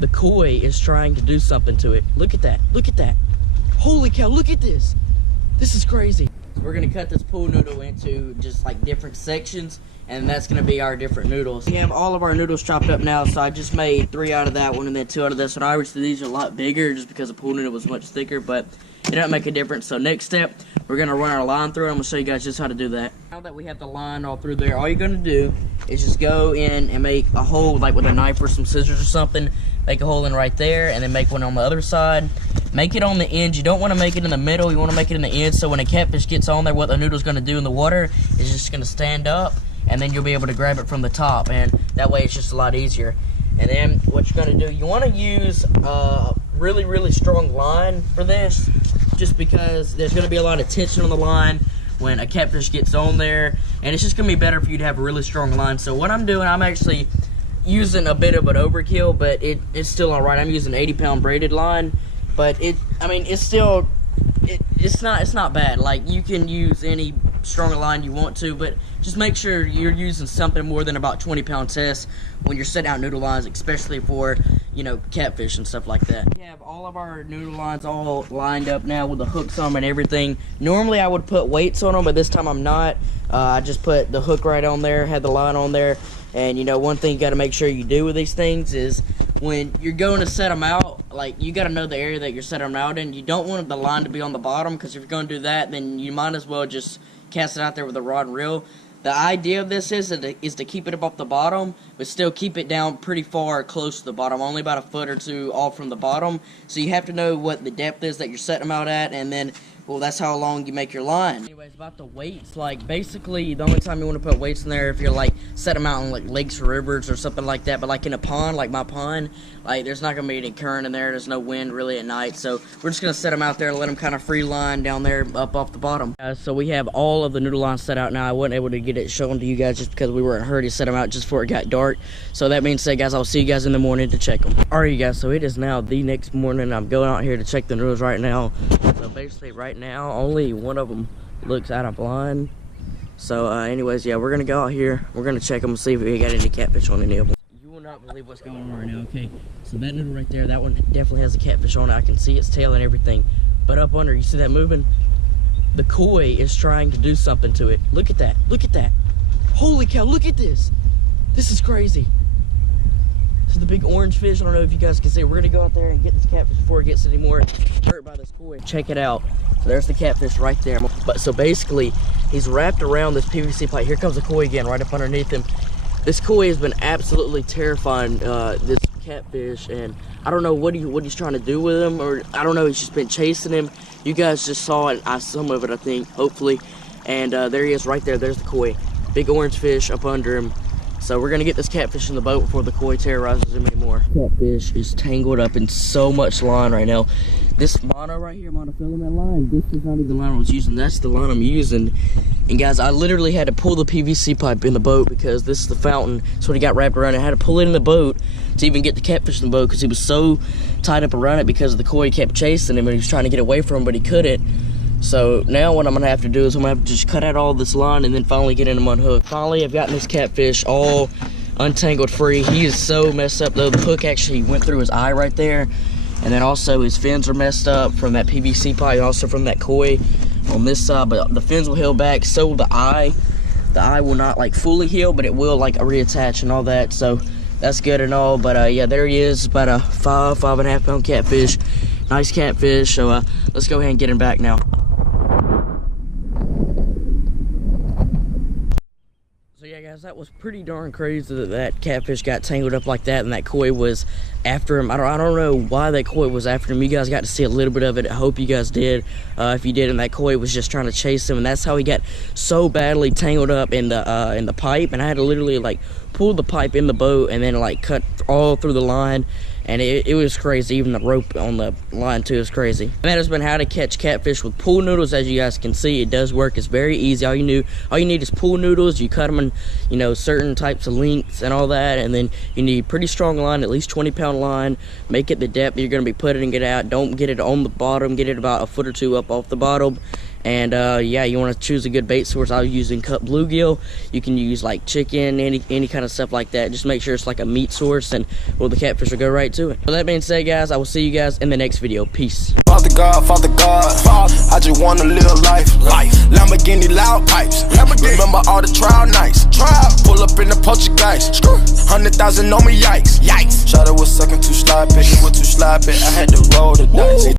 The koi is trying to do something to it. Look at that. Look at that. Holy cow, look at this. This is crazy. So we're gonna cut this pool noodle into just like different sections, and that's gonna be our different noodles. We have all of our noodles chopped up now, so I just made 3 out of that one and then 2 out of this one. Obviously these are a lot bigger just because the pool noodle was much thicker, but it doesn't make a difference. So next step, we're gonna run our line through. I'm gonna show you guys just how to do that. Now that we have the line all through there, all you're gonna do is just go in and make a hole, like with a knife or some scissors or something. Make a hole in right there, and then make one on the other side. Make it on the end. You don't want to make it in the middle. You want to make it in the end, so when a catfish gets on there, what the noodle's going to do in the water is just going to stand up, and then you'll be able to grab it from the top, and that way it's just a lot easier. And then what you're going to do, you want to use a really, really strong line for this, just because there's going to be a lot of tension on the line when a catfish gets on there, and it's just going to be better for you to have a really strong line. So what I'm doing, I'm actually using a bit of an overkill, but it's still all right. I'm using an 80-pound braided line, but it's still, it's not bad. Like, you can use any stronger line you want to, but just make sure you're using something more than about 20-pound test when you're setting out noodle lines, especially for, you know, catfish and stuff like that. We have all of our noodle lines all lined up now with the hooks on them and everything. Normally I would put weights on them, but this time I'm not. I just put the hook right on there, had the line on there. And you know, one thing you got to make sure you do with these things is when you're going to set them out, like, you got to know the area that you're setting them out in. You don't want the line to be on the bottom, because if you're going to do that, then you might as well just cast it out there with a rod and reel. The idea of this is to keep it up off the bottom, but still keep it down pretty far close to the bottom, only about a foot or two off from the bottom. So you have to know what the depth is that you're setting them out at, and then, well, that's how long you make your line. Anyways, about the weights, like, basically the only time you want to put weights in there if you're like set them out in like lakes or rivers or something like that. But like in a pond, like my pond, like there's not gonna be any current in there. There's no wind really at night, so we're just gonna set them out there and let them kind of free line down there up off the bottom. So we have all of the noodle lines set out now. I wasn't able to get it shown to you guys just because we were in a hurry to set them out just before it got dark. So that being said, guys, I'll see you guys in the morning to check them. Alright, you guys, so it is now the next morning. I'm going out here to check the noodles right now. So basically right now only one of them looks out of line. So anyways, yeah, we're gonna go out here, we're gonna check them and see if we got any catfish on any of them. You will not believe what's going on right now. Okay, so that noodle right there, that one definitely has a catfish on it. I can see its tail and everything, but up under, you see that moving? The koi is trying to do something to it. Look at that. Look at that. Holy cow, look at this. This is crazy. This is the big orange fish. I don't know if you guys can see. We're gonna go out there and get this catfish before it gets any more hurt by this koi. Check it out. So there's the catfish right there. But so basically, he's wrapped around this PVC pipe. Here comes the koi again, right up underneath him. This koi has been absolutely terrifying this catfish, and I don't know what he's trying to do with him, or I don't know. He's just been chasing him. You guys just saw it. Some of it, I think, hopefully. And there he is, right there. There's the koi. Big orange fish up under him. So we're gonna get this catfish in the boat before the koi terrorizes him anymore. Catfish is tangled up in so much line right now. This mono right here, monofilament line, this is not even the line I was using, that's the line I'm using. And guys, I literally had to pull the PVC pipe in the boat because this is the fountain. That's what he got wrapped around. I had to pull it in the boat to even get the catfish in the boat because he was so tied up around it because the koi kept chasing him and he was trying to get away from him, but he couldn't. So now what I'm gonna have to do is I'm gonna have to just cut out all this line and then finally get him unhooked. Finally, I've gotten this catfish all untangled free. He is so messed up though. The hook actually went through his eye right there. And then also his fins are messed up from that PVC pipe, also from that koi on this side. But the fins will heal back, so will the eye. The eye will not like fully heal, but it will like reattach and all that. So that's good and all. But yeah, there he is, about a 5.5 pound catfish. Nice catfish. So let's go ahead and get him back now. So yeah, guys, that was pretty darn crazy that that catfish got tangled up like that and that koi was after him. I don't know why that koi was after him. You guys got to see a little bit of it. I hope you guys did. If you didn't, that koi was just trying to chase him, and that's how he got so badly tangled up in the pipe. And I had to literally like pull the pipe in the boat and then like cut all through the line. And it was crazy. Even the rope on the line too is crazy. And that has been how to catch catfish with pool noodles. As you guys can see, it does work. It's very easy. All you need is pool noodles. You cut them in, you know, certain types of lengths and all that. And then you need pretty strong line, at least 20-pound line. Make it the depth you're going to be putting it out. Don't get it on the bottom. Get it about a foot or two up off the bottom. And yeah, you want to choose a good bait source. I was using cut bluegill. You can use like chicken, any kind of stuff like that. Just make sure it's like a meat source, and well, the catfish will go right to it. With that being said, guys, I will see you guys in the next video. Peace. Father God, I just wanna live life. Lamborghini loud pipes. Remember all the trial nights. Pull up in the Poltergeist. 100,000 on me, yikes. Shot it was sucking too sloppy. I had to roll the dice.